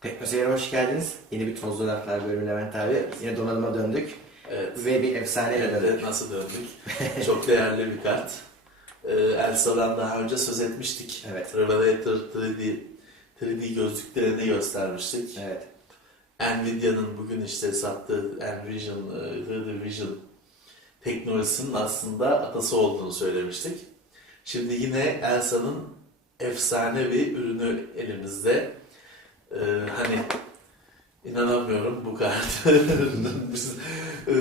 Teknoseyir'e hoş geldiniz. Yeni bir Tozlu Laflar bölümü Levent abi. Yine donanıma döndük. Evet. Ve bir efsaneyle Evet, döndük. nasıl döndük? Çok değerli bir kart. Ee, Elsa'dan daha önce söz etmiştik. Evet. Revelator 3D, 3D gözlüklerini göstermiştik. Evet. Nvidia'nın bugün işte sattığı Envision, e, 3D Vision teknolojisinin aslında atası olduğunu söylemiştik. Şimdi yine Elsa'nın efsane bir ürünü elimizde. Ee, hani inanamıyorum bu kartın biz e,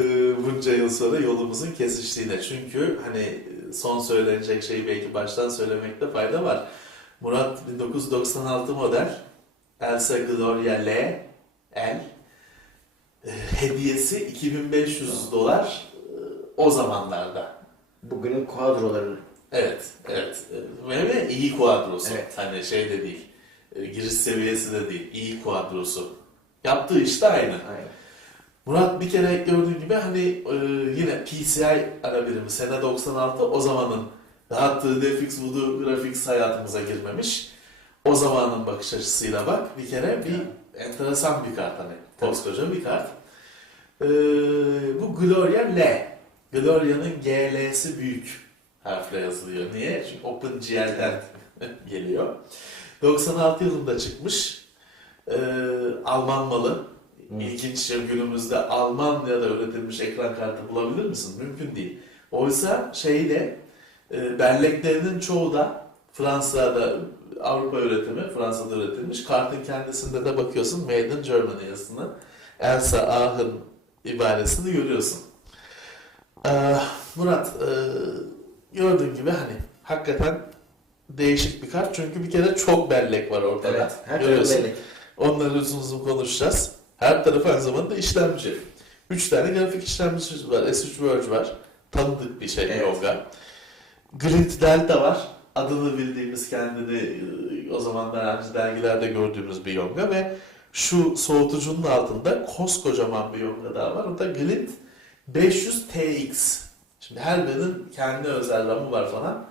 bunca yıl sonra yolumuzun kesiştiğine. Çünkü hani son söylenecek şeyi belki baştan söylemekte fayda var. Murat 1996 model Elsa Gloria L L e, hediyesi 2500 dolar e, o zamanlarda. Bugünün kuadrolarını. Evet, evet. Ve, ve iyi kuadrosu. Evet. Hani şey de değil. E, Giriş seviyesi de değil. İyi kuadrosu. Yaptığı iş de aynı. Aynen. Murat bir kere gördüğün gibi hani e, yine PCI ara birimi sene 96 o zamanın 3D Fix Voodoo Graphics hayatımıza girmemiş. O zamanın bakış açısıyla bak bir kere bir enteresan bir kart hani koskoca bir kart. E, bu Gloria L. Gloria'nın GL'si büyük harfle yazılıyor. Niye? Çünkü OpenGL'den geliyor. 96 yılında çıkmış. E, Alman malı. Hmm. İlginç ya günümüzde Almanya'da üretilmiş ekran kartı bulabilir misin? Mümkün değil. Oysa şeyle e, belleklerinin çoğu da Fransa'da Avrupa üretimi, Fransa'da üretilmiş. Kartın kendisinde de bakıyorsun Made in Germany yazısını. Elsa Ahın ibaresini görüyorsun. Ee, Murat, e, gördüğün gibi hani hakikaten değişik bir kart. Çünkü bir kere çok bellek var ortada. Evet. Her Görüyorsun. bellek. Onları uzun uzun konuşacağız. Her tarafı aynı zamanda işlemci. 3 tane grafik işlemcisi var. S3 Verge var. Tanıdık bir şey Evet. Yoga. Grid Delta var. Adını bildiğimiz kendini e, o zamanlar önce dergilerde gördüğümüz bir yonga ve şu soğutucunun altında koskocaman bir yonga daha var. O da Glint 500 TX. Şimdi her birinin kendi özel ramı var falan.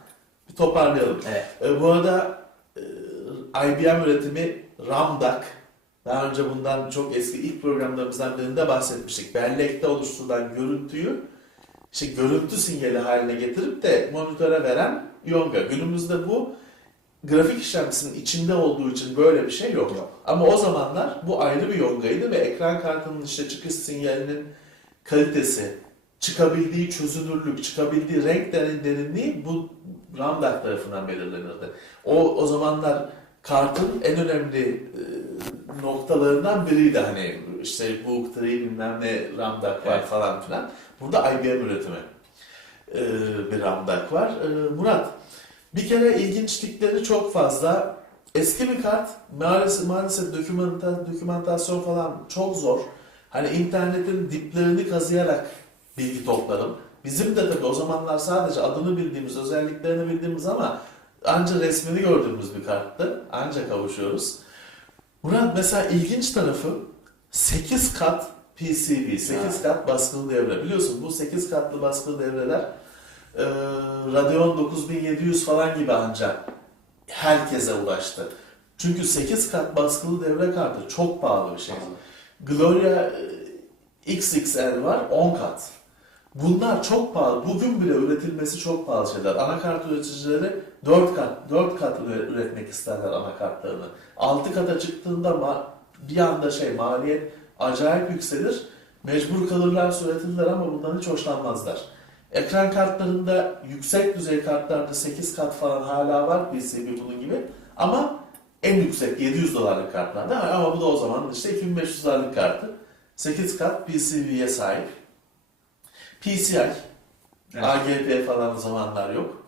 Bir toparlayalım. Evet. E, bu arada e, IBM üretimi Ramdak. Daha önce bundan çok eski ilk programlarımızdan birinde bahsetmiştik. Bellekte oluşturulan görüntüyü işte görüntü sinyali haline getirip de monitöre veren Yonga. Günümüzde bu grafik işlemcisinin içinde olduğu için böyle bir şey yok. Yok. Ama o zamanlar bu ayrı bir Yonga'ydı ve ekran kartının işte çıkış sinyalinin kalitesi, çıkabildiği çözünürlük, çıkabildiği renk derin- derinliği bu Ramdak tarafından belirlenirdi. O o zamanlar kartın en önemli e, noktalarından biriydi hani işte Book 3 bilmem ne Ramdak var Evet. falan filan. Burada IBM üretimi e, bir Ramdak var. E, Murat bir kere ilginçlikleri çok fazla. Eski bir kart maalesef, maalesef dokümanta, dokümantasyon falan çok zor. Hani internetin diplerini kazıyarak bilgi topladım. Bizim de tabii o zamanlar sadece adını bildiğimiz, özelliklerini bildiğimiz ama ancak resmini gördüğümüz bir karttı. Ancak kavuşuyoruz. Murat mesela ilginç tarafı 8 kat PCB, 8 Ha. kat baskılı devre. Biliyorsun bu 8 katlı baskılı devreler e, Radeon 9700 falan gibi ancak herkese ulaştı. Çünkü 8 kat baskılı devre kartı çok pahalı bir şey. Gloria e, XXL var 10 kat. Bunlar çok pahalı. Bugün bile üretilmesi çok pahalı şeyler. Anakart üreticileri 4 kat, 4 kat üre- üretmek isterler anakartlarını. 6 kata çıktığında ma- bir anda şey maliyet acayip yükselir. Mecbur kalırlar üretirler ama bundan hiç hoşlanmazlar. Ekran kartlarında yüksek düzey kartlarda 8 kat falan hala var PCB bunun gibi. Ama en yüksek 700 dolarlık kartlarda ama bu da o zaman işte 2500 dolarlık kartı. 8 kat PCB'ye sahip. PCI, Evet. AGP falan o zamanlar yok.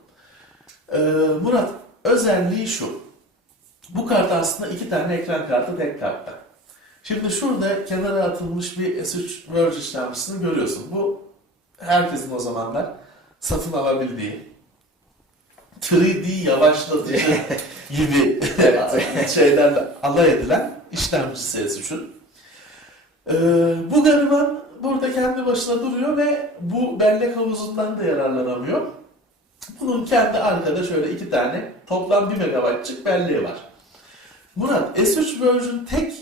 Ee, Murat, özelliği şu. Bu kart aslında iki tane ekran kartı tek kartta. Şimdi şurada kenara atılmış bir S3 Verge işlemcisini görüyorsun. Bu herkesin o zamanlar satın alabildiği 3D yavaşlatıcı gibi şeylerle alay edilen işlemcisi S3'ün. Ee, bu gariban burada kendi başına duruyor ve bu bellek havuzundan da yararlanamıyor. Bunun kendi arkada şöyle iki tane toplam 1 megabaytçık belleği var. Murat S3 Version tek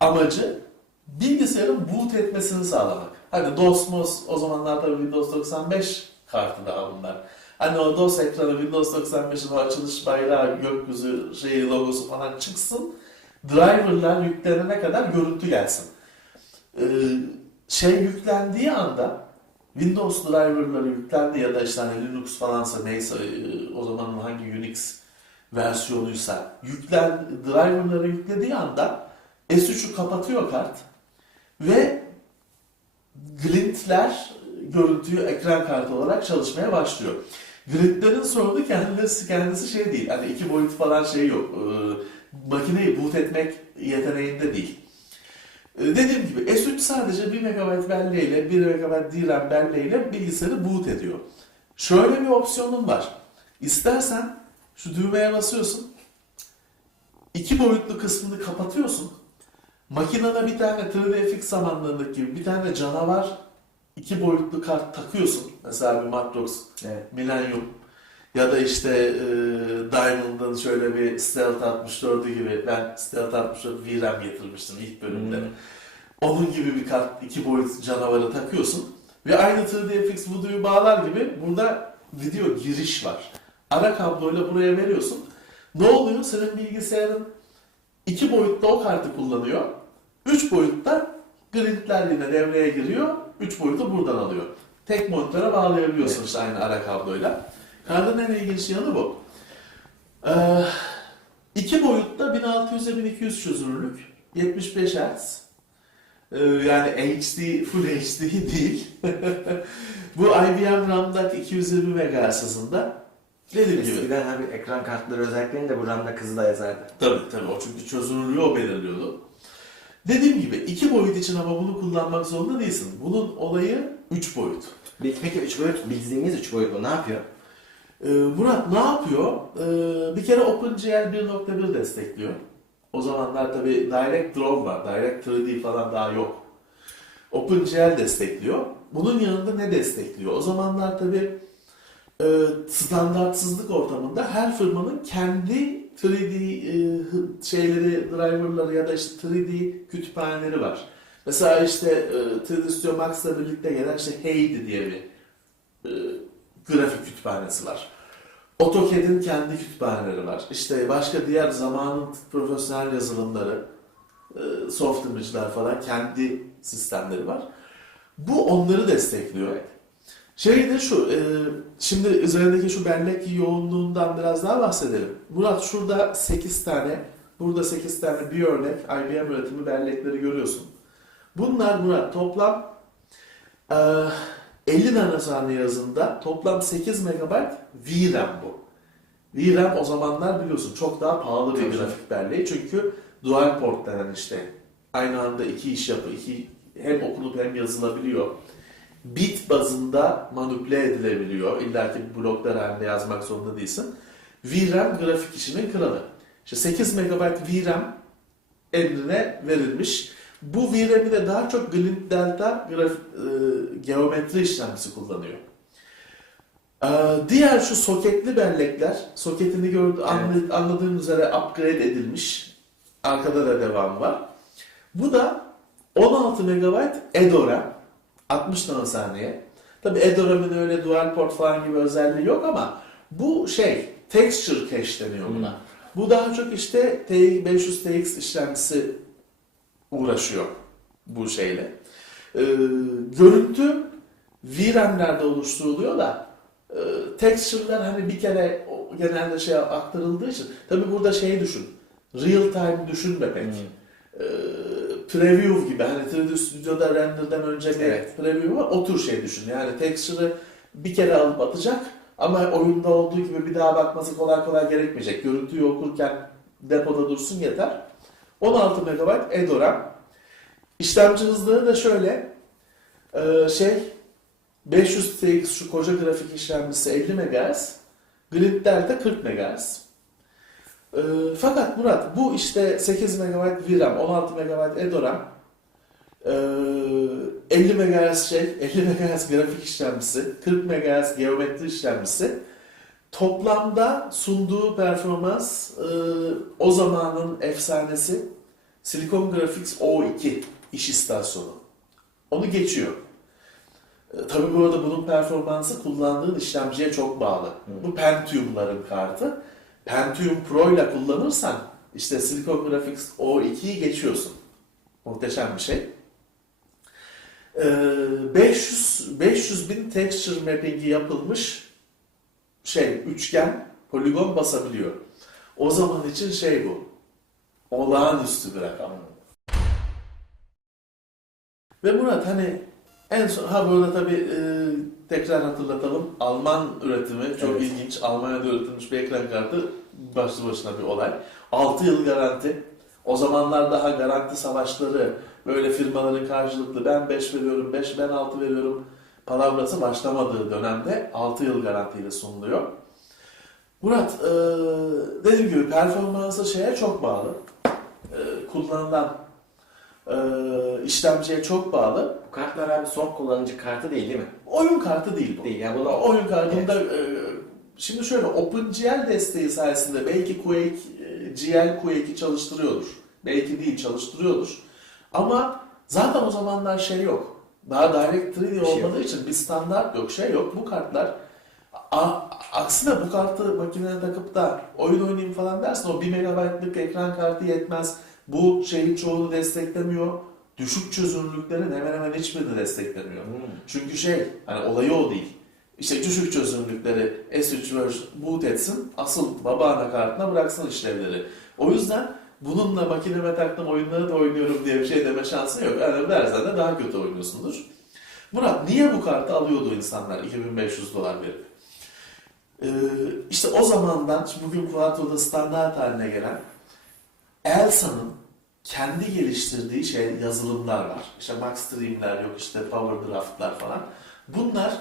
amacı bilgisayarın boot etmesini sağlamak. Hani DOS, MOS o zamanlar tabii Windows 95 kartı daha bunlar. Hani o DOS ekranı Windows 95'in o açılış bayrağı, gökyüzü şeyi, logosu falan çıksın. Driver'lar yüklenene kadar görüntü gelsin. Ee, şey yüklendiği anda Windows driver'ları yüklendi ya da işte hani Linux falansa neyse e, o zamanın hangi Unix versiyonuysa yüklen driver'ları yüklediği anda S3'ü kapatıyor kart ve glintler görüntüyü ekran kartı olarak çalışmaya başlıyor. Glintlerin sorunu kendisi, kendisi şey değil. Hani iki boyut falan şey yok. Ee, makineyi boot etmek yeteneğinde değil. Ee, Dediğim gibi S3 sadece 1 MB belleğiyle 1 MB DRAM belleğiyle bilgisayarı boot ediyor. Şöyle bir opsiyonun var. İstersen şu düğmeye basıyorsun. iki boyutlu kısmını kapatıyorsun. Makinede bir tane 3DFX zamanlarındaki gibi bir tane canavar iki boyutlu kart takıyorsun. Mesela bir Matrox Evet. Millennium ya da işte e, Diamond'ın şöyle bir Stealth 64'ü gibi ben Stealth 64 VRAM getirmiştim ilk bölümde. Hmm. Onun gibi bir kart iki boyut canavarı takıyorsun ve aynı 3DFX Voodoo'yu bağlar gibi burada video giriş var. Ara kabloyla buraya veriyorsun. Ne oluyor? Senin bilgisayarın iki boyutta o kartı kullanıyor. Üç boyutta gridler yine devreye giriyor. Üç boyutu buradan alıyor. Tek monitöre bağlayabiliyorsun Evet. işte aynı ara kabloyla. Kartın en ilginç yanı bu. Ee, iki boyutta 1600'e 1200 çözünürlük. 75 Hz. Ee, yani HD, Full HD değil. bu IBM RAM'daki 220 MHz hızında. Dediğim gibi. Eskiden abi ekran kartları özelliklerinde bu RAM'da kızı da yazardı. Tabii tabii o çünkü çözünürlüğü o belirliyordu. Dediğim gibi iki boyut için ama bunu kullanmak zorunda değilsin. Bunun olayı 3 boyut. Peki, peki 3 boyut bildiğimiz 3 boyut bu ne yapıyor? Ee, Murat ne yapıyor? Ee, bir kere OpenGL 1.1 destekliyor. O zamanlar tabii Direct Draw var. Direct 3D falan daha yok. OpenGL destekliyor. Bunun yanında ne destekliyor? O zamanlar tabii e, standartsızlık ortamında her firmanın kendi 3D e, şeyleri, driverları ya da işte 3D kütüphaneleri var. Mesela işte e, 3D Studio Max'la birlikte gelen işte Heidi diye bir e, grafik kütüphanesi var. AutoCAD'in kendi kütüphaneleri var. İşte başka diğer zamanın profesyonel yazılımları, e, soft image'ler falan kendi sistemleri var. Bu onları destekliyor. Evet. Şey de şu, e, şimdi üzerindeki şu bellek yoğunluğundan biraz daha bahsedelim. Murat şurada 8 tane, burada 8 tane bir örnek IBM üretimi bellekleri görüyorsun. Bunlar Murat toplam e, 50 nanosaniye hızında toplam 8 MB VRAM bu. VRAM o zamanlar biliyorsun çok daha pahalı bir grafik belleği çünkü dual port denen işte aynı anda iki iş yapı, iki hem okunup hem yazılabiliyor. Bit bazında manipüle edilebiliyor. İlla ki bloklar halinde yazmak zorunda değilsin. VRAM grafik işinin kralı. İşte 8 MB VRAM emrine verilmiş. Bu VRAM'i de daha çok Glint Delta graf, e, geometri işlemcisi kullanıyor. Ee, diğer şu soketli bellekler, soketini gördü, anla- anladığın üzere upgrade edilmiş. Arkada da devam var. Bu da 16 MB EDORAM, 60 nanosaniye. Tabi EDORAM'ın öyle dual port falan gibi özelliği yok ama bu şey, texture cache deniyor buna. Bu daha çok işte T500TX işlemcisi uğraşıyor bu şeyle. Ee, görüntü VRAM'lerde oluşturuluyor da e, texture'lar hani bir kere genelde şey aktarıldığı için tabi burada şeyi düşün. Real time düşünme pek. Ee, preview gibi hani 3D Studio'da renderden önce bir Evet. preview var o tür şey düşün. Yani texture'ı bir kere alıp atacak ama oyunda olduğu gibi bir daha bakması kolay kolay gerekmeyecek. Görüntüyü okurken depoda dursun yeter. 16 MB EDORAM. İşlemci hızları da şöyle. Ee, şey 500 TX şu koca grafik işlemcisi 50 MHz. Grid Delta 40 MHz. Ee, fakat Murat bu işte 8 MB VRAM, 16 MB EDORAM, ee, 50 MHz şey, 50 MHz grafik işlemcisi, 40 MHz geometri işlemcisi toplamda sunduğu performans ee, o zamanın efsanesi Silicon Graphics O2 iş istasyonu. Onu geçiyor. E, tabii bu arada bunun performansı kullandığın işlemciye çok bağlı. Bu Pentium'ların kartı. Pentium Pro ile kullanırsan işte Silicon Graphics O2'yi geçiyorsun. Muhteşem bir şey. Ee, 500 500 bin texture mapping'i yapılmış şey üçgen poligon basabiliyor. O zaman için şey bu. Olağanüstü bir rakam. Ve Murat hani en son ha burada tabii e, tekrar hatırlatalım. Alman üretimi çok Evet. ilginç. Almanya'da üretilmiş bir ekran kartı başlı başına bir olay. 6 yıl garanti. O zamanlar daha garanti savaşları böyle firmaların karşılıklı ben 5 veriyorum, 5 ben 6 veriyorum palavrası başlamadığı dönemde 6 yıl garantiyle sunuluyor. Murat, e, dediğim gibi performansı şeye çok bağlı. E, kullanılan e, işlemciye çok bağlı. Bu kartlar abi son kullanıcı kartı değil değil mi? Oyun kartı değil bu. Değil yani bunu Oyun kartında e, şimdi şöyle OpenGL desteği sayesinde belki Quake, e, GL Quake'i çalıştırıyordur. Belki değil çalıştırıyordur. Ama zaten o zamanlar şey yok. Daha Direct 3D Bir şey yok. olmadığı için bir standart yok, şey yok. Bu kartlar a, aksine bu kartı makineye takıp da oyun oynayayım falan dersin o 1 MB'lık ekran kartı yetmez. Bu şeyin çoğunu desteklemiyor. Düşük çözünürlüklerin hemen hemen hiçbirini desteklemiyor. Hmm. Çünkü şey, hani olayı o değil. İşte düşük çözünürlükleri S3 version boot etsin, asıl baba anakartına bıraksın işlevleri. O yüzden bununla makineme taktım oyunları da oynuyorum diye bir şey deme şansın yok. Yani dersen de daha kötü oynuyorsundur. Murat niye bu kartı alıyordu insanlar 2500 dolar verip? Ee, işte o zamandan, bugün Quattro'da standart haline gelen Elsa'nın kendi geliştirdiği şey yazılımlar var. İşte Max Stream'ler yok, işte Power Draft'lar falan. Bunlar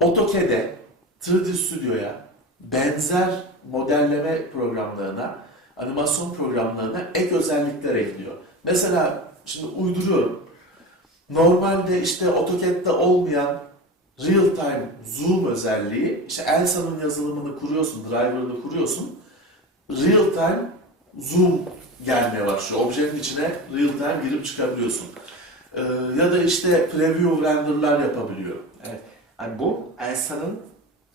AutoCAD'e, 3D Studio'ya, benzer modelleme programlarına, animasyon programlarına ek özellikler ekliyor. Mesela şimdi uyduruyorum. Normalde işte AutoCAD'de olmayan real time zoom özelliği, işte Elsa'nın yazılımını kuruyorsun, driver'ını kuruyorsun. Real time zoom gelmeye başlıyor. Objenin içine real time girip çıkabiliyorsun. Ee, ya da işte preview render'lar yapabiliyor. Evet. Abi bu Elsa'nın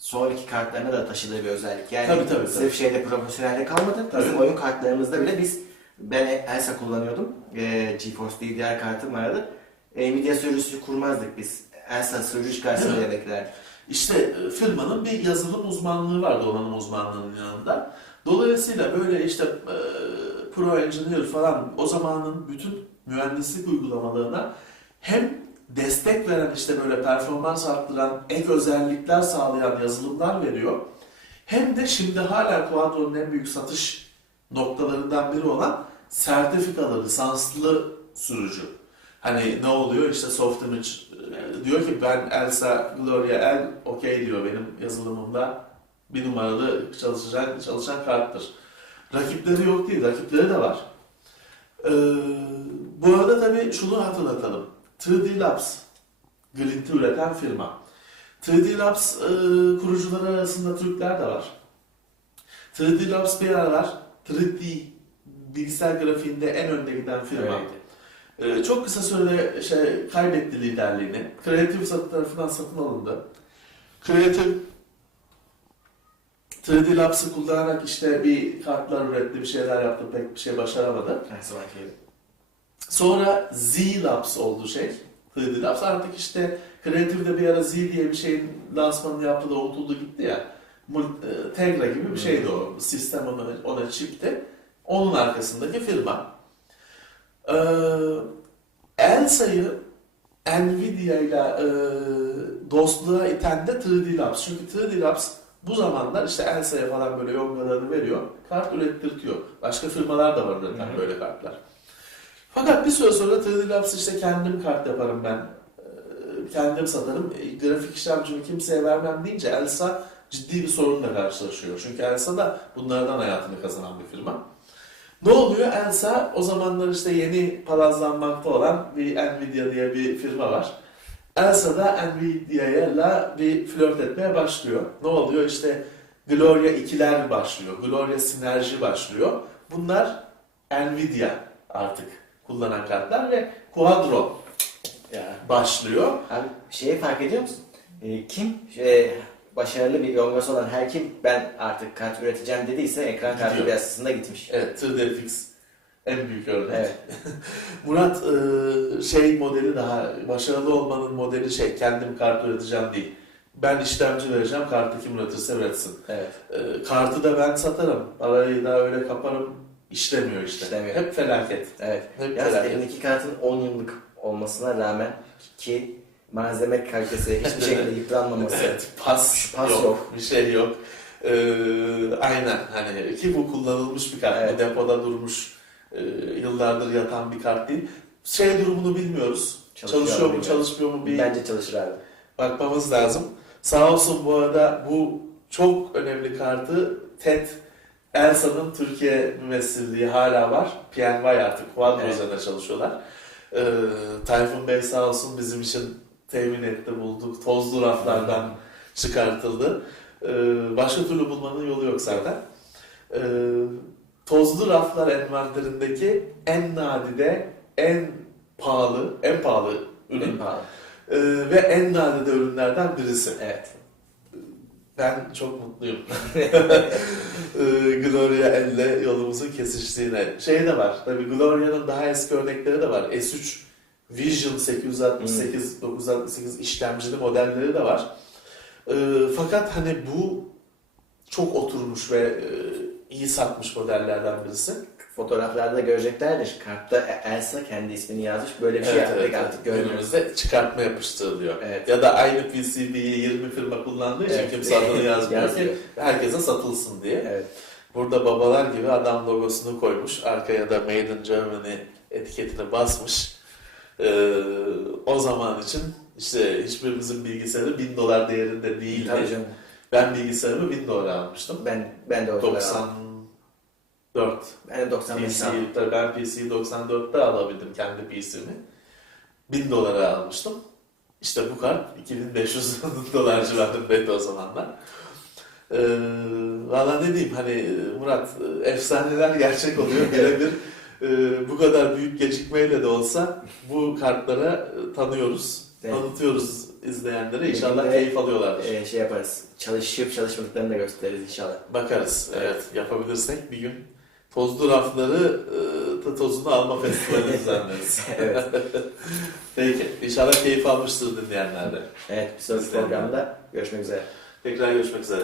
sonraki kartlarına da taşıdığı bir özellik. Yani Tabii, tabii, sırf tabii. şeyde profesyonelde kalmadı. Tabii. Bizim oyun kartlarımızda bile biz ben Elsa kullanıyordum. Ee, GeForce DDR kartım vardı. Nvidia sürücüsü kurmazdık biz. Elsa sürücü diye beklerdik. İşte e, firmanın bir yazılım uzmanlığı var donanım uzmanlığının yanında. Dolayısıyla böyle işte e, pro engineer falan o zamanın bütün mühendislik uygulamalarına hem destek veren işte böyle performans arttıran ek özellikler sağlayan yazılımlar veriyor. Hem de şimdi hala Quadro'nun en büyük satış noktalarından biri olan sertifikalı, lisanslı sürücü. Hani ne oluyor işte Soft Image e, diyor ki ben Elsa Gloria El okey diyor benim yazılımımda bir numaralı çalışan, çalışan karttır. Rakipleri yok değil, rakipleri de var. Ee, bu arada tabii şunu hatırlatalım. 3D Labs, Glint'i üreten firma. 3D Labs e, kurucuları arasında Türkler de var. 3D Labs bir aralar 3D bilgisayar grafiğinde en önde giden firma. Öyleydi. Ee, çok kısa sürede şey kaybetti liderliğini. Creative satı tarafından satın alındı. Creative 3D Labs'ı kullanarak işte bir kartlar üretti, bir şeyler yaptı, pek bir şey başaramadı. Her zamanki. Sonra Z Labs oldu şey. 3D Labs artık işte Creative'de bir ara Z diye bir şeyin lansmanını yaptı da unutuldu gitti ya. E, Tegra gibi bir şeydi o. Sistem ona, ona çipti. Onun arkasındaki firma. Ee, Elsa'yı Nvidia ile e, dostluğa iten de 3D Labs. Çünkü 3D Labs bu zamanlar işte Elsa'ya falan böyle yongalarını veriyor. Kart ürettirtiyor. Başka firmalar da var üreten böyle kartlar. Fakat bir süre sonra 3D Labs işte kendim kart yaparım ben. e, Kendim satarım. E, Grafik işlemcimi kimseye vermem deyince Elsa ciddi bir sorunla karşılaşıyor. Çünkü Elsa da bunlardan hayatını kazanan bir firma. Ne oluyor? Elsa o zamanlar işte yeni palazlanmakta olan bir Nvidia diye bir firma var. Elsa da Nvidia'yla bir flört etmeye başlıyor. Ne oluyor? İşte Gloria 2'ler başlıyor. Gloria Sinerji başlıyor. Bunlar Nvidia artık kullanan kartlar ve Quadro Ya. başlıyor. Abi şeyi fark ediyor musun? Ee, kim e, başarılı bir yongası olan her kim ben artık kart üreteceğim dediyse ekran kartı Gidiyor. piyasasında gitmiş. Evet, 3DFX en büyük örnek. Evet. Murat e, şey modeli daha başarılı olmanın modeli şey kendim kart üreteceğim değil. Ben işlemci vereceğim, kartı kim üretirse üretsin. Evet. E, kartı da ben satarım, arayı da öyle kaparım. İşlemiyor işte. İşlemiyor. Hep felaket. Evet. Hep Yalnız felaket. elimdeki kartın 10 yıllık olmasına rağmen ki malzeme kalitesi hiçbir şekilde yıpranmaması. Evet, pas, Pas yok, yok. bir şey yok. Ee, aynen hani ki bu kullanılmış bir kart, Evet. bu depoda durmuş, e, yıllardır yatan bir kart değil. Şey durumunu bilmiyoruz. Çalışıyor Çalışıyor, mu mu, bilmiyorum. çalışmıyor mu bir Bence çalışır abi. bakmamız lazım. Sağ olsun bu arada bu çok önemli kartı TED Elsa'nın Türkiye mümessilliği hala var. PNY artık Quadro Evet. çalışıyorlar. Ee, Tayfun Bey sağ olsun bizim için temin etti bulduk. Tozlu raflardan çıkartıldı. Ee, başka türlü bulmanın yolu yok zaten. Ee, tozlu raflar envanterindeki en nadide, en pahalı, en pahalı ürün En pahalı. ee, ve en nadide ürünlerden birisi. Evet. Ben çok mutluyum. Ee, Gloria elle yolumuzun kesiştiğine. Şey de var, tabii Gloria'nın daha eski örnekleri de var. S3 Vision 868, 968 işlemcili modelleri de var. Ee, fakat hani bu çok oturmuş ve e, iyi satmış modellerden birisi. Fotoğraflarda göreceklerdir. Kartta Elsa kendi ismini yazmış. Böyle bir şey Evet, artık, evet, artık evet. Günümüzde çıkartma yapıştırılıyor. Evet. Ya da aynı PCB'yi 20 firma kullandığı için Evet. kimse adını yazmıyor ki herkese satılsın diye. Evet. Burada babalar gibi adam logosunu koymuş. Arkaya da Made in Germany etiketini basmış. Ee, o zaman için işte hiçbirimizin bilgisayarı 1000 dolar değerinde değil. Tabii canım. Ben bilgisayarımı 1000 dolar almıştım. Ben, ben de o 94 Ben de 95 PC, aldım. ben PC'yi 94'te alabildim kendi PC'mi. 1000 dolara almıştım. İşte bu kart 2500 dolar civarındaydı o zamanlar. Ee, Valla ne diyeyim hani Murat efsaneler gerçek oluyor birebir. Ee, bu kadar büyük gecikmeyle de olsa bu kartlara e, tanıyoruz, Evet. tanıtıyoruz izleyenlere. İnşallah Evet. keyif alıyorlardır. Ee, şey yaparız. Çalışıp çalışmadıklarını da gösteririz inşallah. Bakarız. Evet. Evet. Yapabilirsek bir gün tozlu rafları e, tozunu alma festivali düzenleriz. evet. Peki. İnşallah keyif almıştır dinleyenler de. Evet. Bir sonraki programda görüşmek üzere. Tekrar görüşmek üzere.